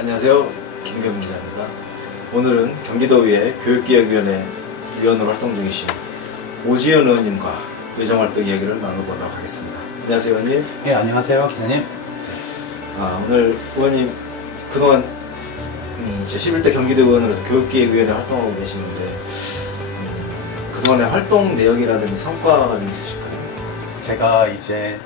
안녕하세요. 김경민 기자입니다. 오늘은 경기도의회 교육기획위원회 위원으로 활동 중이신 오지은 의원님과 의정활동 이야기를 나눠보도록 하겠습니다. 안녕하세요, 의원님. 네, 안녕하세요, 기자님. 오늘 의원님 그동안 제11대 경기도 의원으로서 교육기획위원회 활동하고 계시는데 그동안의 활동 내역이라든지 성과가 좀 있으실까요? 제가 이제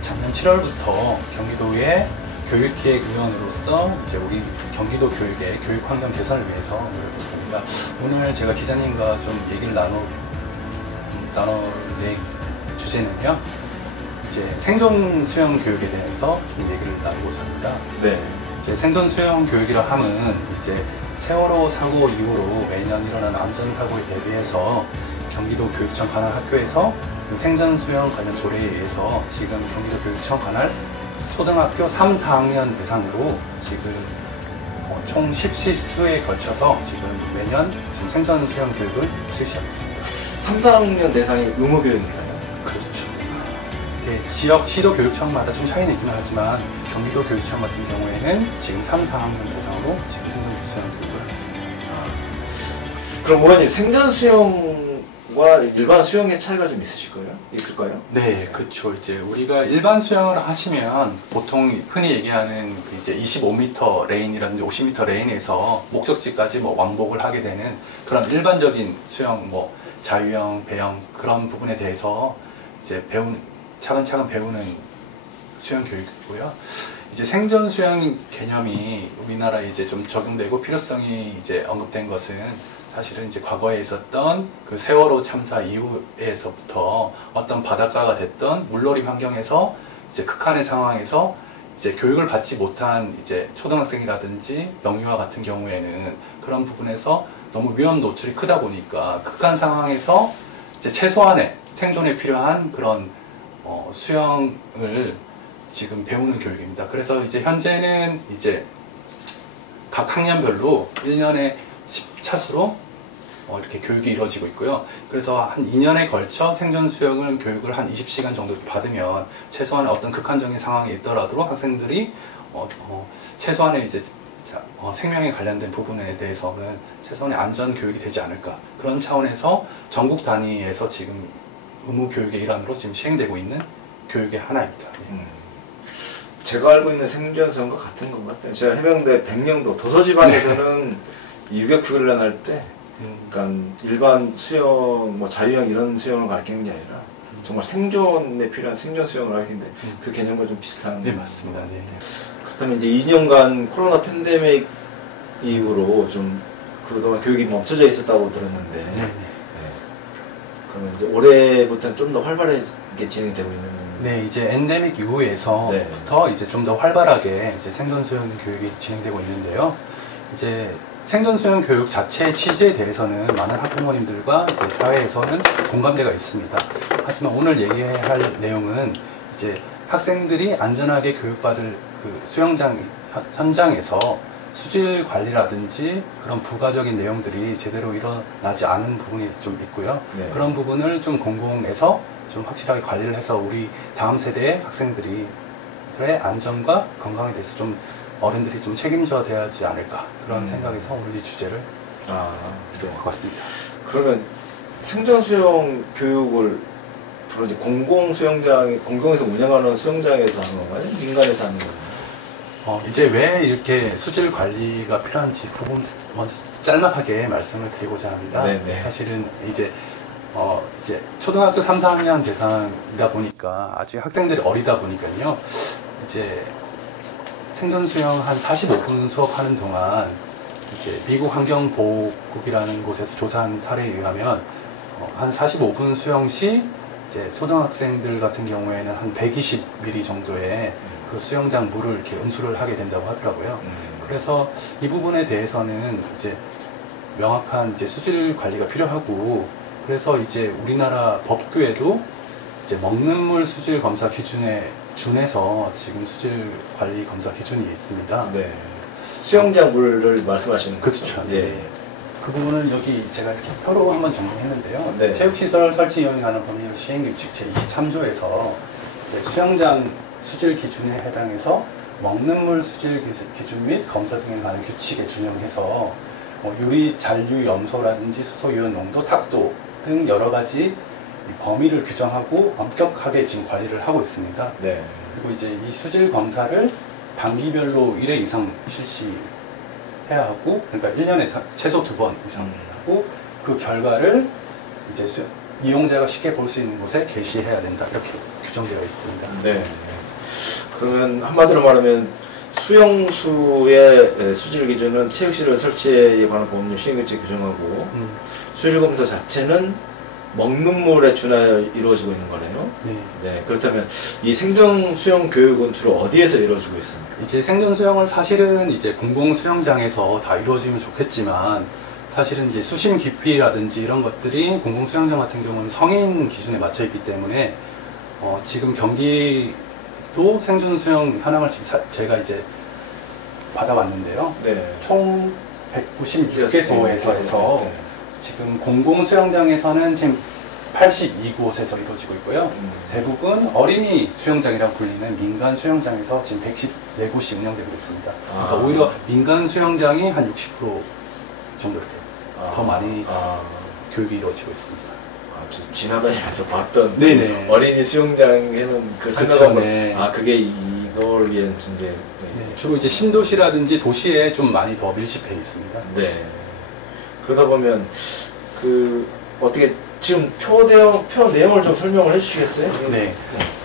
작년 7월부터 경기도의 교육기획위원으로서 이제 우리 경기도 교육의 교육환경 개선을 위해서 노력을 했습니다. 오늘 제가 기자님과 좀 얘기를 나눌 주제는요. 이제 생존 수영 교육에 대해서 좀 얘기를 나누고자 합니다. 네. 이제 생존 수영 교육이라 함은 이제 세월호 사고 이후로 매년 일어난 안전사고에 대비해서 경기도 교육청 관할 학교에서 그 생존 수영 관련 조례에 의해서 지금 경기도 교육청 관할 초등학교 3, 4학년 대상으로 지금 총 10시수에 걸쳐서 지금 매년 지금 생존 수영 교육을 실시하고 있습니다. 3, 4학년 대상이 의무교육인가요? 그렇죠. 이게 지역 시도 교육청마다 좀 차이는 있긴 하지만 경기도 교육청 같은 경우에는 지금 3, 4학년 대상으로 지금 생존 수영 교육을 하고 있습니다. 그럼 의원님 생존 수영과 일반 수영의 차이가 좀 있을까요? 네, 그렇죠. 이제 우리가 일반 수영을 하시면 보통 흔히 얘기하는 그 이제 25m 레인이라든지 50m 레인에서 목적지까지 뭐 왕복을 하게 되는 그런 일반적인 수영, 뭐 자유형, 배영 그런 부분에 대해서 이제 차근차근 배우는 수영 교육이고요. 이제 생존 수영 개념이 우리나라에 이제 좀 적용되고 필요성이 이제 언급된 것은 사실은 이제 과거에 있었던 그 세월호 참사 이후에서부터 어떤 바닷가가 됐던 물놀이 환경에서 이제 극한의 상황에서 이제 교육을 받지 못한 이제 초등학생이라든지 영유아 같은 경우에는 그런 부분에서 너무 위험 노출이 크다 보니까 극한 상황에서 이제 최소한의 생존에 필요한 그런 수영을 지금 배우는 교육입니다. 그래서 이제 현재는 이제 각 학년별로 1년에 10차수로 이렇게 교육이 이루어지고 있고요. 그래서 한 2년에 걸쳐 생존 수영을 교육을 한 20시간 정도 받으면 최소한 어떤 극한적인 상황에 있더라도 학생들이 최소한의 이제 생명에 관련된 부분에 대해서는 최소한의 안전 교육이 되지 않을까, 그런 차원에서 전국 단위에서 지금 의무 교육의 일환으로 지금 시행되고 있는 교육의 하나입니다. 제가 알고 있는 생존 수영과 같은 것 같아요. 제가 해병대 백령도 도서지방에서는 유격훈련 할 때 그러니까 일반 수영, 뭐 자유형 이런 수영을 가르치는 게 아니라 정말 생존에 필요한 생존 수영을 가르치는데 그 개념과 좀 비슷한. 네, 맞습니다. 네. 그렇다면 이제 2년간 코로나 팬데믹 이후로 좀 그동안 교육이 멈춰져 있었다고 들었는데 그러면 이제 올해부터는 좀 더 활발하게 진행이 되고 있는. 네, 이제 엔데믹 이후에서부터 이제 좀 더 활발하게 이제 생존 수영 교육이 진행되고 있는데요. 이제 생존 수영 교육 자체의 취지에 대해서는 많은 학부모님들과 사회에서는 공감대가 있습니다. 하지만 오늘 얘기할 내용은 이제 학생들이 안전하게 교육받을 그 수영장 현장에서 수질 관리라든지 그런 부가적인 내용들이 제대로 일어나지 않은 부분이 좀 있고요. 네. 그런 부분을 좀 공공에서 좀 확실하게 관리를 해서 우리 다음 세대의 학생들의 안전과 건강에 대해서 좀 어른들이 좀 책임져야 되지 않을까, 그런 생각에서 오늘 이 주제를 갖고 왔습니다. 그러면 생존 수영 교육을 주로 이제 공공에서 운영하는 수영장에서 하는 건가요? 민간에서 하는 건가요? 이제 왜 이렇게 수질 관리가 필요한지 부분 먼저 짤막하게 말씀을 드리고자 합니다. 네네. 사실은 이제 초등학교 3, 4학년 대상이다 보니까 아직 학생들이 어리다 보니까요. 이제 생존 수영 한 45분 수업하는 동안 이제 미국 환경보호국이라는 곳에서 조사한 사례에 의하면 한 45분 수영 시 이제 초등학생들 같은 경우에는 한 120ml 정도의 그 수영장 물을 이렇게 음수를 하게 된다고 하더라고요. 그래서 이 부분에 대해서는 이제 명확한 이제 수질 관리가 필요하고, 그래서 이제 우리나라 법규에도 이제 먹는 물 수질 검사 기준에 준해서 지금 수질 관리 검사 기준이 있습니다. 네. 수영장 물을 말씀하시는 거죠? 그렇죠. 예. 그 부분은 여기 제가 이렇게 표로 한번 정리했는데요. 네. 체육시설 설치 이용에 관한 법률 시행규칙 제23조에서 이제 수영장 수질 기준에 해당해서 먹는 물 수질 기준 및 검사 등에 관한 규칙에 준용해서 유리 잔류 염소라든지 수소 이온 농도, 탁도 등 여러 가지 범위를 규정하고 엄격하게 지금 관리를 하고 있습니다. 네. 그리고 이제 이 수질 검사를 단기별로 1회 이상 실시해야 하고, 그러니까 1년에 최소 2번 이상 하고, 그 결과를 이제 이용자가 쉽게 볼 수 있는 곳에 게시해야 된다. 이렇게 규정되어 있습니다. 네. 그러면 한마디로 말하면 수용수의 수질 기준은 체육시설 설치에 관한 법률 시행규칙 규정하고 수질 검사 자체는 먹는 물에 준하여 이루어지고 있는 거네요. 네. 네. 그렇다면 이 생존 수영 교육은 주로 어디에서 이루어지고 있습니까? 이제 생존 수영을 사실은 이제 공공 수영장에서 다 이루어지면 좋겠지만, 사실은 이제 수심 깊이라든지 이런 것들이 공공 수영장 같은 경우는 성인 기준에 맞춰 있기 때문에 지금 경기도 생존 수영 현황을 제가 이제 받아왔는데요. 네. 총 196개소에서 해서 지금 공공 수영장에서는 지금 82곳에서 이루어지고 있고요. 대부분 어린이 수영장이라고 불리는 민간 수영장에서 지금 114곳이 운영되고 있습니다. 그러니까 오히려 민간 수영장이 한 60% 정도 이렇게 더 많이 교육이 이루어지고 있습니다. 지나다니면서 봤던 네네. 어린이 수영장에는 그 그렇죠, 생각하고 네. 그게 이걸 위한 이제 네, 주로 이제 신도시라든지 도시에 좀 많이 더 밀집해 있습니다. 네. 그러다 보면 그 어떻게 지금 표 내용을 좀 설명을 해주시겠어요? 네.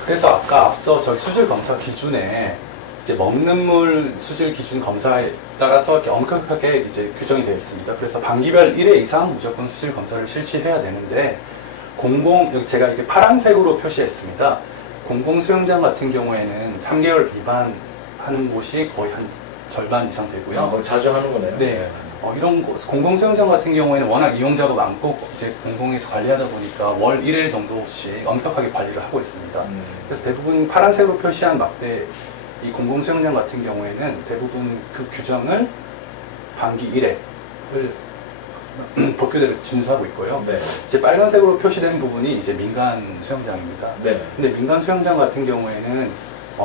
그래서 아까 앞서 저희 수질 검사 기준에 이제 먹는 물 수질 기준 검사에 따라서 이렇게 엄격하게 이제 규정이 되어 있습니다. 그래서 반기별 1회 이상 무조건 수질 검사를 실시해야 되는데, 여기 제가 이게 파란색으로 표시했습니다. 공공 수영장 같은 경우에는 3개월 미만하는 곳이 거의 한 절반 이상 되고요. 자주 하는 거네요. 네. 이런 공공 수영장 같은 경우에는 워낙 이용자가 많고 이제 공공에서 관리하다 보니까 월 1회 정도씩 엄격하게 관리를 하고 있습니다. 그래서 대부분 파란색으로 표시한 막대 이 공공 수영장 같은 경우에는 대부분 그 규정을 반기 1회를 법규대로 준수하고 있고요. 네. 이제 빨간색으로 표시된 부분이 이제 민간 수영장입니다. 네. 근데 민간 수영장 같은 경우에는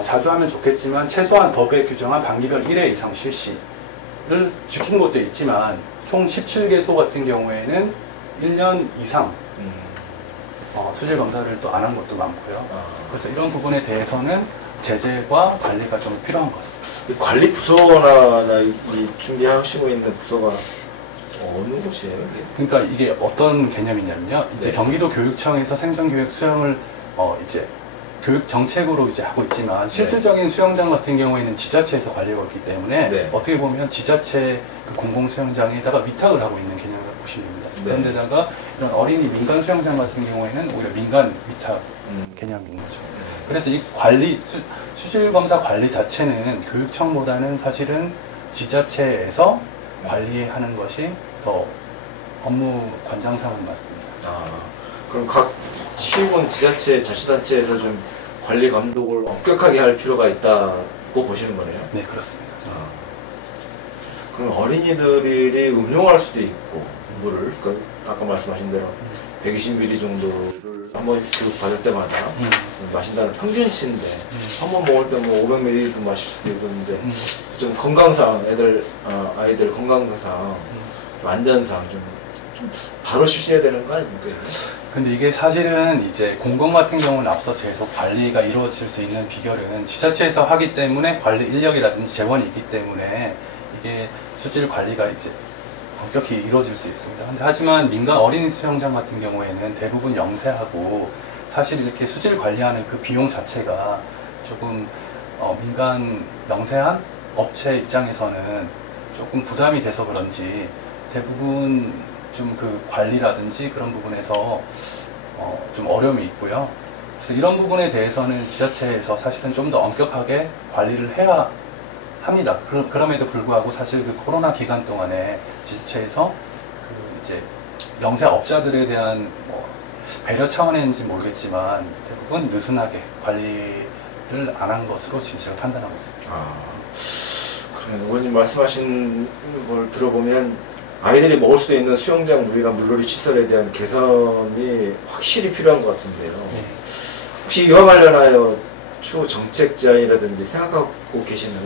자주 하면 좋겠지만 최소한 법에 규정한 반기별 1회 이상 실시를 지킨 곳도 있지만 총 17개소 같은 경우에는 1년 이상 수질 검사를 또 안 한 곳도 많고요. 그래서 이런 부분에 대해서는 제재와 관리가 좀 필요한 것 같습니다. 이 관리 부서나 이 준비하시고 있는 부서가 어느 곳이에요? 이게? 그러니까 이게 어떤 개념이냐면요. 이제 네. 경기도 교육청에서 생존교육 수영을 이제 교육 정책으로 이제 하고 있지만 실질적인 수영장 같은 경우에는 지자체에서 관리하고 있기 때문에 네. 어떻게 보면 지자체 그 공공 수영장에다가 위탁을 하고 있는 개념이라고 보시면 됩니다. 네. 그런데다가 이런 어린이 민간 수영장 같은 경우에는 오히려 민간 위탁 개념인 거죠. 그래서 이 관리 수질 검사 관리 자체는 교육청보다는 사실은 지자체에서 관리하는 것이 더 업무 관장상은 맞습니다. 그럼 각 시군 지자체 자치단체에서 좀 관리 감독을 엄격하게 할 필요가 있다고 보시는 거네요? 네, 그렇습니다. 그럼 어린이들이 음용할 수도 있고 물을 아까 말씀하신 대로 120ml 정도를 한 번씩 받을 때마다 마신다는 평균치인데 한 번 먹을 때 뭐 500ml도 마실 수도 있고 그런데 좀 건강상 아이들 건강상 안전상 좀 바로 실시해야 되는 거 아닙니까? 근데 이게 사실은 이제 공공 같은 경우는 앞서 계속 관리가 이루어질 수 있는 비결은 지자체에서 하기 때문에 관리 인력이라든지 재원이 있기 때문에 이게 수질 관리가 이제 엄격히 이루어질 수 있습니다. 근데 하지만 민간 어린이 수영장 같은 경우에는 대부분 영세하고 사실 이렇게 수질 관리하는 그 비용 자체가 조금 민간 영세한 업체 입장에서는 조금 부담이 돼서 그런지 대부분 좀 그 관리라든지 그런 부분에서 좀 어려움이 있고요. 그래서 이런 부분에 대해서는 지자체에서 사실은 좀 더 엄격하게 관리를 해야 합니다. 그럼에도 불구하고 사실 그 코로나 기간 동안에 지자체에서 그 이제 영세업자들에 대한 배려 차원인지 모르겠지만 대부분 느슨하게 관리를 안 한 것으로 지금 제가 판단하고 있습니다. 그러면 의원님 말씀하신 걸 들어보면 아이들이 먹을 수도 있는 수영장 물놀이 시설에 대한 개선이 확실히 필요한 것 같은데요. 네. 혹시 이와 관련하여 추후 정책 제안이라든지 생각하고 계시는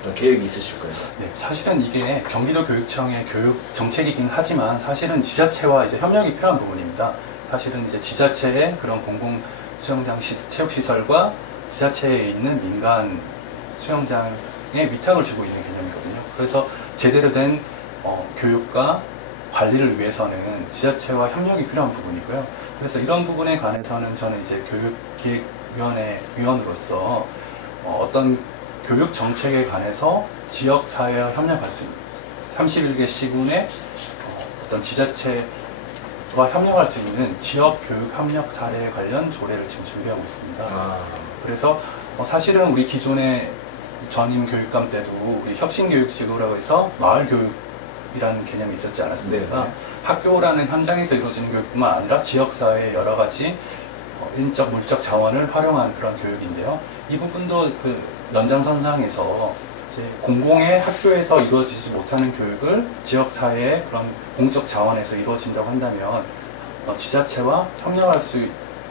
어떤 계획이 있으실까요? 네, 사실은 이게 경기도 교육청의 교육 정책이긴 하지만 사실은 지자체와 이제 협력이 필요한 부분입니다. 사실은 이제 지자체의 그런 공공 수영장 체육 시설과 지자체에 있는 민간 수영장에 위탁을 주고 있는 개념이거든요. 그래서 제대로 된 교육과 관리를 위해서는 지자체와 협력이 필요한 부분이고요. 그래서 이런 부분에 관해서는 저는 이제 교육기획위원회 위원으로서 어떤 교육 정책에 관해서 지역사회와 협력할 수 있는 31개 시군의 어떤 지자체와 협력할 수 있는 지역 교육 협력 사례 관련 조례를 지금 준비하고 있습니다. 그래서 사실은 우리 기존의 전임 교육감 때도 우리 혁신교육지구라고 해서 마을교육이라는 개념이 있었지 않았습니까? 네. 학교라는 현장에서 이루어지는 교육뿐만 아니라 지역사회의 여러 가지 인적, 물적 자원을 활용한 그런 교육인데요. 이 부분도 그 연장선상에서 이제 공공의 학교에서 이루어지지 못하는 교육을 지역사회의 그런 공적 자원에서 이루어진다고 한다면 지자체와 협력할 수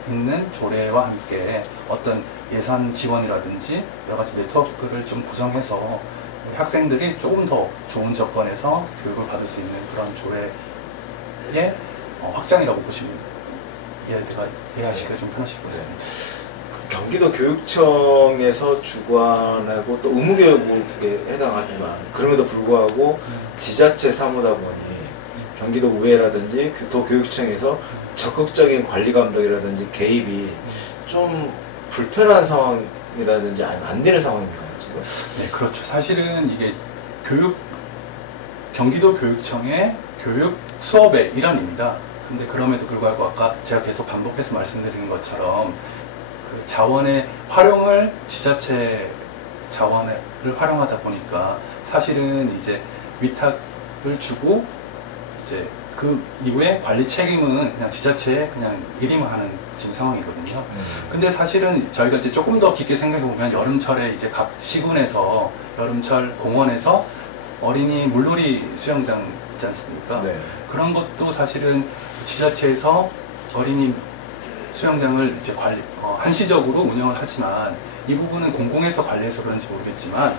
있는 조례와 함께 어떤 예산 지원이라든지 여러 가지 네트워크를 좀 구성해서 학생들이 조금 더 좋은 조건에서 교육을 받을 수 있는 그런 조례의 확장이라고 보시면 이해하시기가 좀 편하실 것 같습니다. 경기도 교육청에서 주관하고 또 의무교육에 해당하지만 그럼에도 불구하고 지자체 사무다 보니 경기도 우회라든지 도교육청에서 적극적인 관리 감독이라든지 개입이 좀 불편한 상황이라든지 아니면 안 되는 상황입니까 지금? 네, 그렇죠. 사실은 이게 경기도 교육청의 교육 수업의 일환입니다. 근데 그럼에도 불구하고 아까 제가 계속 반복해서 말씀드리는 것처럼 그 자원의 활용을 지자체 자원을 활용하다 보니까 사실은 이제 위탁을 주고 이제 그 이후에 관리 책임은 그냥 지자체에 그냥 일임을 하는 지금 상황이거든요. 근데 사실은 저희가 이제 조금 더 깊게 생각해 보면 여름철에 이제 각 시군에서 여름철 공원에서 어린이 물놀이 수영장 있지 않습니까? 네. 그런 것도 사실은 지자체에서 어린이 수영장을 이제 한시적으로 운영을 하지만 이 부분은 공공에서 관리해서 그런지 모르겠지만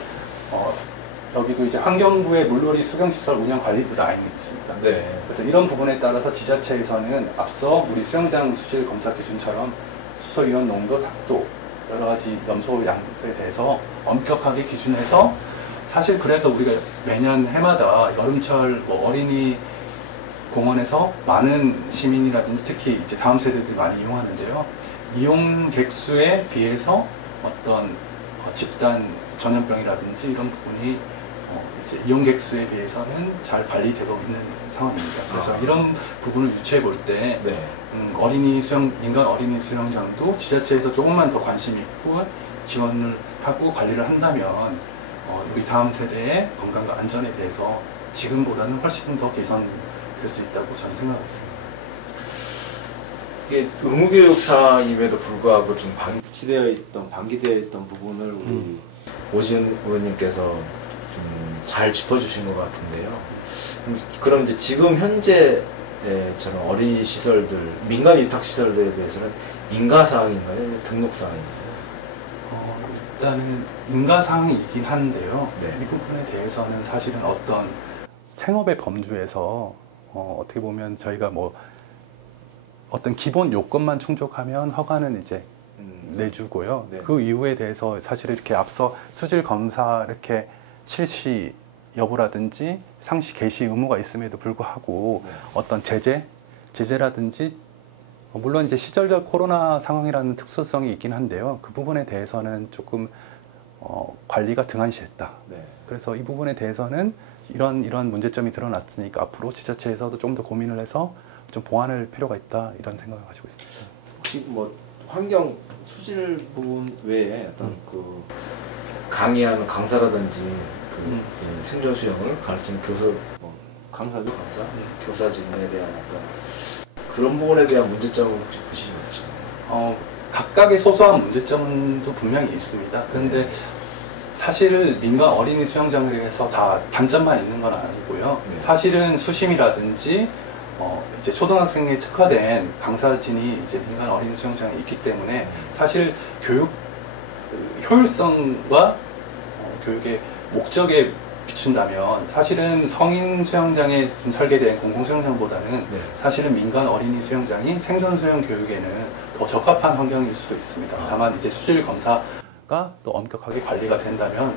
여기도 이제 환경부의 물놀이 수경시설 운영 관리도 나와 있습니다. 네. 그래서 이런 부분에 따라서 지자체에서는 앞서 우리 수영장 수질 검사 기준처럼 수소 이온 농도, 탁도 여러 가지 염소 양에 대해서 엄격하게 기준해서 사실 그래서 우리가 매년 해마다 여름철 어린이 공원에서 많은 시민이라든지 특히 이제 다음 세대들이 많이 이용하는데요. 이용객 수에 비해서 어떤 집단 전염병이라든지 이런 부분이 이제 이용객 수에 비해서는 잘 관리되고 있는 상황입니다. 그래서 이런 부분을 유추해 볼 때 네. 민간 어린이 수영장도 지자체에서 조금만 더 관심 있고 지원을 하고 관리를 한다면 우리 다음 세대의 건강과 안전에 대해서 지금보다는 훨씬 더 개선될 수 있다고 저는 생각하고 있습니다. 이게 의무교육사임에도 불구하고 좀 방기되어 있던 부분을 우리 오진 의원님께서 좀 잘 짚어주신 것 같은데요. 그럼 이제 지금 현재 저런 어린이 시설들, 민간 위탁 시설들에 대해서는 인가사항인가요? 등록사항인가요? 일단은 인가사항이긴 한데요. 네. 이 부분에 대해서는 사실은 어떤 생업의 범주에서 어떻게 보면 저희가 뭐 어떤 기본 요건만 충족하면 허가는 이제 내주고요. 네. 그 이후에 대해서 사실 이렇게 앞서 수질 검사 이렇게 실시 여부라든지 상시 개시 의무가 있음에도 불구하고 네. 어떤 제재라든지 물론 이제 시절적 코로나 상황이라는 특수성이 있긴 한데요. 그 부분에 대해서는 조금 관리가 등한시했다. 네. 그래서 이 부분에 대해서는 이런 문제점이 드러났으니까 앞으로 지자체에서도 좀 더 고민을 해서 좀 보완할 필요가 있다 이런 생각을 가지고 있습니다. 혹시 뭐 환경 수질 부분 외에 어떤 그 강의하는 강사라든지 그 생존 수영을 가르치는 강사죠, 강사, 교사진에 대한 어떤 그런 부분에 대한 문제점을 혹시 보시지 않으시나요? 각각의 소소한 문제점도 분명히 있습니다. 그런데 사실 민간 어린이 수영장에 대해서 다 단점만 있는 건 아니고요. 네. 사실은 수심이라든지 이제 초등학생에 특화된 강사진이 이제 민간 어린이 수영장에 있기 때문에 사실 교육 효율성과 교육의 목적에 비춘다면 사실은 성인 수영장에 좀 설계된 공공수영장보다는 네. 사실은 민간 어린이 수영장이 생존 수영 교육에는 더 적합한 환경일 수도 있습니다. 다만 이제 수질 검사가 또 엄격하게 관리가 된다면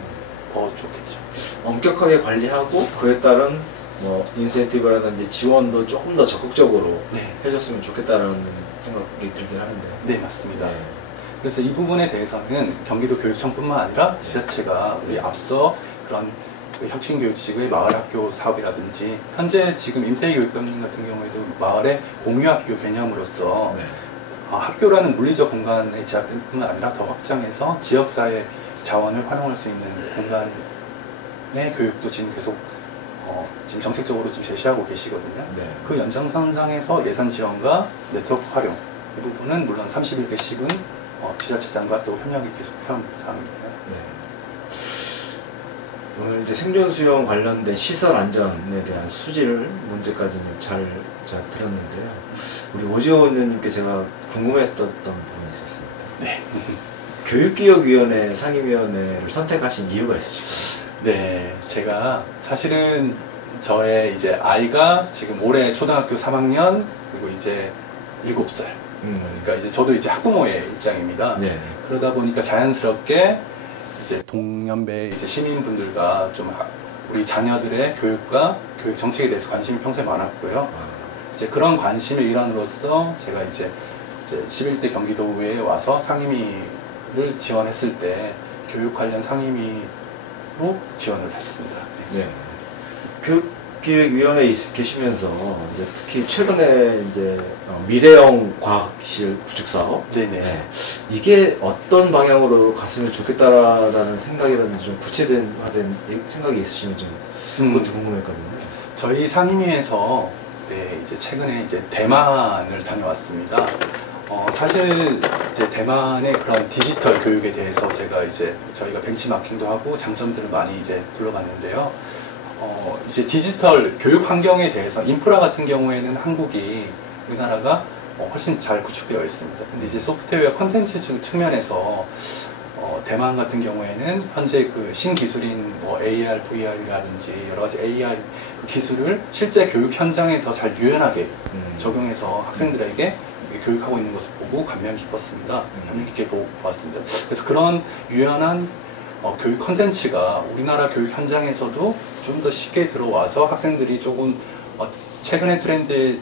더 좋겠죠. 엄격하게 관리하고 그에 따른 뭐 인센티브라든지 지원도 조금 더 적극적으로 네. 해줬으면 좋겠다는 생각이 들긴 하는데요. 네, 맞습니다. 네. 그래서 이 부분에 대해서는 경기도 교육청뿐만 아니라 지자체가 우리 앞서 그런 그 혁신교육식의 마을학교 사업이라든지 현재 지금 임태희교육감님 같은 경우에도 마을의 공유학교 개념으로서 네. 학교라는 물리적 공간의 제약뿐만 아니라 더 확장해서 지역사회 자원을 활용할 수 있는 공간의 교육도 지금 계속 지금 정책적으로 지금 제시하고 계시거든요. 네. 그 연장선상에서 예산 지원과 네트워크 활용 이 부분은 물론 31개씩은 지자체장과 또 협력이 계속 필요한 사항입니다. 네. 오늘 이제 생존 수영 관련된 시설 안전에 대한 수질 문제까지는 잘 들었는데요. 우리 오지호 의원님께 제가 궁금했었던 부분이 있었습니다. 네. 교육기획위원회 상임위원회를 선택하신 이유가 있으실까요? 네, 제가 사실은 저의 이제 아이가 지금 올해 초등학교 3학년 그리고 이제 7살. 그러니까 이제 저도 이제 학부모의 입장입니다. 네. 그러다 보니까 자연스럽게 이제 동년배 이제 시민분들과 좀 우리 자녀들의 교육과 교육 정책에 대해서 관심이 평소에 많았고요. 이제 그런 관심의 일환으로서 제가 이제 11대 경기도의회에 와서 상임위를 지원했을 때 교육 관련 상임위로 지원을 했습니다. 네. 교육기획위원회에 계시면서 이제 특히 최근에 이제 미래형 과학실 구축 사업, 네네. 네. 이게 어떤 방향으로 갔으면 좋겠다라는 생각이라든지 좀 구체화된 생각이 있으시면 좀 그것도 궁금했거든요. 저희 상임위에서 네, 이제 최근에 이제 대만을 다녀왔습니다. 사실 이제 대만의 그런 디지털 교육에 대해서 제가 이제 저희가 벤치마킹도 하고 장점들을 많이 이제 둘러봤는데요. 이제 디지털 교육 환경에 대해서 인프라 같은 경우에는 한국이 우리나라가 훨씬 잘 구축되어 있습니다. 근데 이제 소프트웨어 콘텐츠 측면에서 대만 같은 경우에는 현재 그 신기술인 뭐 AR, VR이라든지 여러 가지 AI 기술을 실제 교육 현장에서 잘 유연하게 적용해서 학생들에게 교육하고 있는 것을 보고 감명 깊었습니다. 감명 깊게 보았습니다. 그래서 그런 유연한 교육 콘텐츠가 우리나라 교육 현장에서도 좀 더 쉽게 들어와서 학생들이 조금 최근의 트렌드의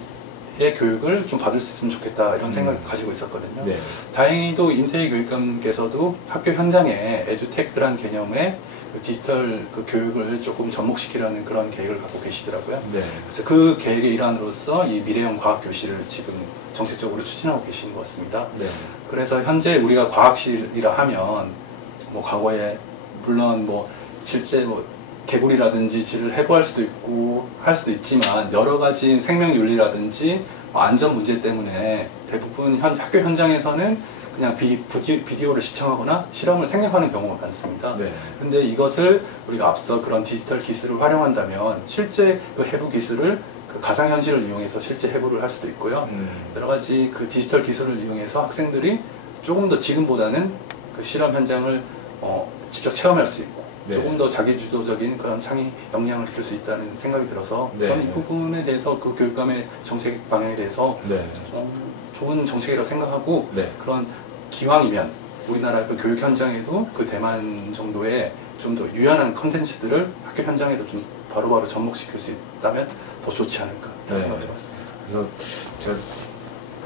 교육을 좀 받을 수 있으면 좋겠다 이런 생각을 가지고 있었거든요. 네. 다행히도 임태희 교육감께서도 학교 현장에 에듀테크란 개념의 그 디지털 그 교육을 조금 접목시키려는 그런 계획을 갖고 계시더라고요. 네. 그래서 그 계획의 일환으로서 이 미래형 과학교실을 지금 정책적으로 추진하고 계신 것 같습니다. 네. 그래서 현재 우리가 과학실이라 하면 뭐 과거에 물론 뭐 실제 뭐 개구리라든지 질을 해부할 수도 있고 할 수도 있지만 여러 가지 생명윤리라든지 뭐 안전 문제 때문에 대부분 학교 현장에서는 그냥 비디오를 시청하거나 실험을 생략하는 경우가 많습니다. 네. 근데 이것을 우리가 앞서 그런 디지털 기술을 활용한다면 실제 그 해부 기술을 그 가상현실을 이용해서 실제 해부를 할 수도 있고요. 여러 가지 그 디지털 기술을 이용해서 학생들이 조금 더 지금보다는 그 실험 현장을 직접 체험할 수 있고 네. 조금 더 자기주도적인 그런 창의 역량을 기를 수 있다는 생각이 들어서 네. 저는 이 부분에 대해서 그 교육감의 정책 방향에 대해서 네. 좋은 정책이라고 생각하고 네. 그런 기왕이면 우리나라 그 교육 현장에도 그 대만 정도의 좀 더 유연한 컨텐츠들을 학교 현장에도 좀 바로바로 접목시킬 수 있다면 더 좋지 않을까 네. 생각해봤습니다. 그래서 제가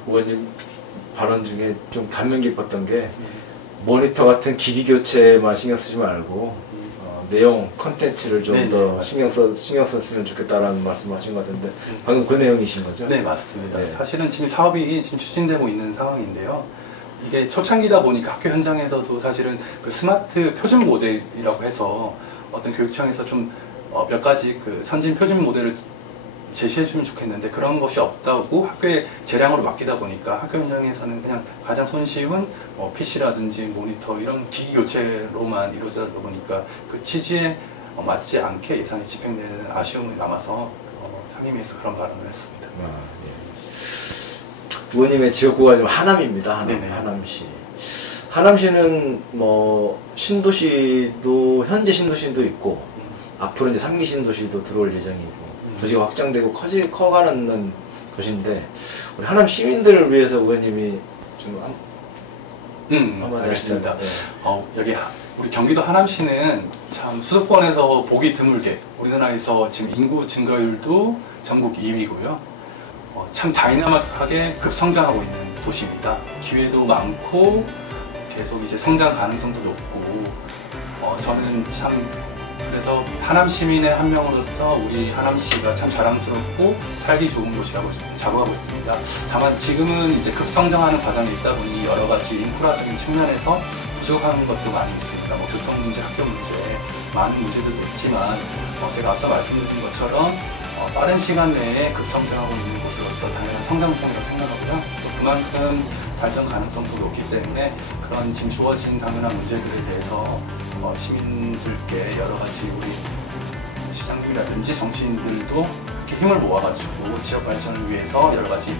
의원님 발언 중에 좀 감명 깊었던 게 모니터 같은 기기 교체만 신경 쓰지 말고 내용 컨텐츠를 좀 더 신경 썼으면 좋겠다라는 말씀하신 것 같은데 방금 그 내용이신 거죠? 네, 맞습니다. 네. 사실은 지금 사업이 지금 추진되고 있는 상황인데요. 이게 초창기다 보니까 학교 현장에서도 사실은 그 스마트 표준 모델이라고 해서 어떤 교육청에서 좀 몇 가지 그 선진 표준 모델을 제시해 주면 좋겠는데 그런 것이 없다고 학교에 재량으로 맡기다 보니까 학교 현장에서는 그냥 가장 손쉬운 PC라든지 모니터 이런 기기 교체로만 이루어지다 보니까 그 취지에 맞지 않게 예산이 집행되는 아쉬움이 남아서 상임위에서 그런 발언을 했습니다. 예. 의원님의 지역구가 좀 하남입니다. 네네. 하남시. 하남시는 뭐 신도시도 현재 신도시도 있고 앞으로 이제 3기 신도시도 들어올 예정이고 도시가 확장되고 커가는 도시인데 우리 하남 시민들을 위해서 의원님이 좀 한마디 알겠습니다. 하시면, 여기 우리 경기도 하남시는 참 수도권에서 보기 드물게 우리나라에서 지금 인구 증가율도 전국 2위고요. 참 다이나믹하게 급성장하고 있는 도시입니다. 기회도 많고 계속 이제 성장 가능성도 높고 저는 참 그래서 하남 시민의 한 명으로서 우리 하남시가 참 자랑스럽고 살기 좋은 곳이라고 자부하고 있습니다. 다만 지금은 이제 급성장하는 과정에 있다 보니 여러 가지 인프라적인 측면에서 부족한 것도 많이 있습니다. 뭐 교통 문제, 학교 문제, 많은 문제들도 있지만 제가 앞서 말씀드린 것처럼 빠른 시간 내에 급성장하고 있는 곳으로서 당연한 성장통이라고 생각하고요. 또 그만큼 발전 가능성도 높기 때문에 그런 지금 주어진 당연한 문제들에 대해서 시민들께 여러 가지 우리 시장님이라든지 정치인들도 이렇게 힘을 모아가지고 지역 발전을 위해서 여러 가지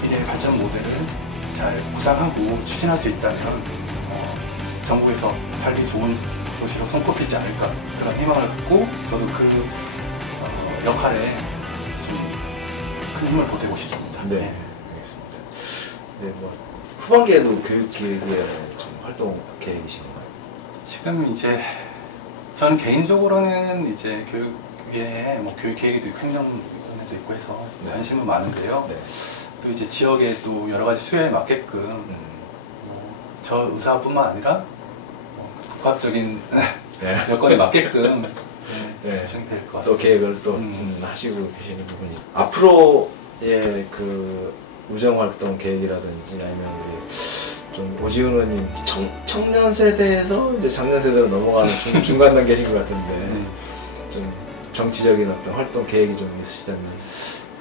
미래 발전 모델을 잘 구상하고 추진할 수 있다면 정부에서 살기 좋은 도시로 손꼽히지 않을까 그런 희망을 갖고 저도 그 역할에 좀 큰 힘을 보태고 싶습니다. 네, 알겠습니다. 네, 뭐 후반기에도 교육 기획에 좀 활동 계획이신가요? 지금 이제 저는 개인적으로는 이제 교육에 뭐 교육 계획도 있고 행정에도 있고 해서 네. 관심은 많은데요. 네. 또 이제 지역에 또 여러 가지 수요에 맞게끔 저 의사뿐만 아니라 복합적인 네. 여건에 맞게끔 네. 결정될 것 또 같습니다. 계획을 또 하시고 계시는 부분이 앞으로의 그 우정 활동 계획이라든지 아니면 우리 좀 오지훈 의원님 청년 세대에서 이제 장년 세대로 넘어가는 중간 단계신 것 같은데 좀 정치적인 어떤 활동 계획이 좀 있으시다면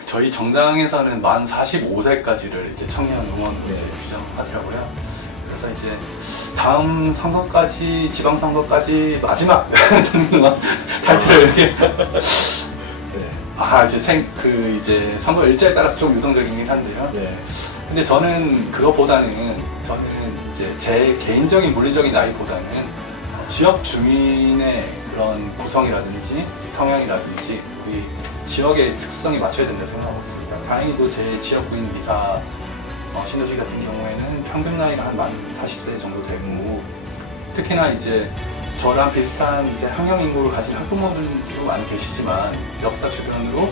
저희 정당에서는 만 45세까지를 이제 청년 의원으로 네. 이제 규정하더라고요. 그래서 이제 다음 선거까지 지방선거까지 마지막 정당 타이틀을 이렇게 네. 이제 선거 일자에 따라서 좀 유동적이긴 한데요. 네. 근데 저는 그것보다는 저는 이제 제 개인적인 물리적인 나이보다는 지역 주민의 그런 구성이라든지 성향이라든지 그 지역의 특성에 맞춰야 된다고 생각하고 있습니다. 다행히도 제 지역구인 미사 신도시 같은 경우에는 평균 나이가 한 만 40세 정도 되고 특히나 이제 저랑 비슷한 이제 학령 인구를 가진 학부모들도 많이 계시지만 역사 주변으로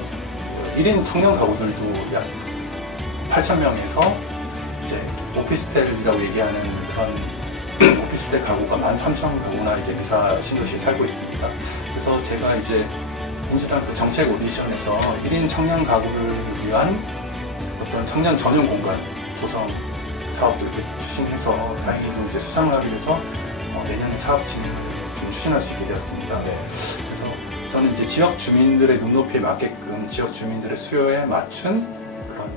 1인 청년 가구들도 약 8,000명에서 이제 오피스텔이라고 얘기하는 그런 오피스텔 가구가 13,000가구나 이제 미사 신도시에 살고 있습니다. 그래서 제가 이제 민주당 그 정책 오디션에서 1인 청년 가구를 위한 어떤 청년 전용 공간 조성 사업도 이렇게 추진해서 다행히도 이제 수상을 하게 돼서 내년에 사업 진행을 좀 추진할 수 있게 되었습니다. 네. 그래서 저는 이제 지역 주민들의 눈높이에 맞게끔 지역 주민들의 수요에 맞춘 그런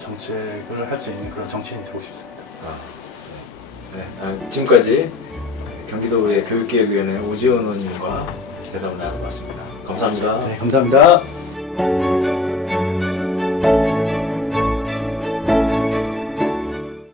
정책을 할 수 있는 그런 정치인이 되고 싶습니다. 네. 지금까지 경기도의 교육기획위원회 오지훈 의원님과 대답을 나눠봤습니다. 감사합니다. 네, 감사합니다.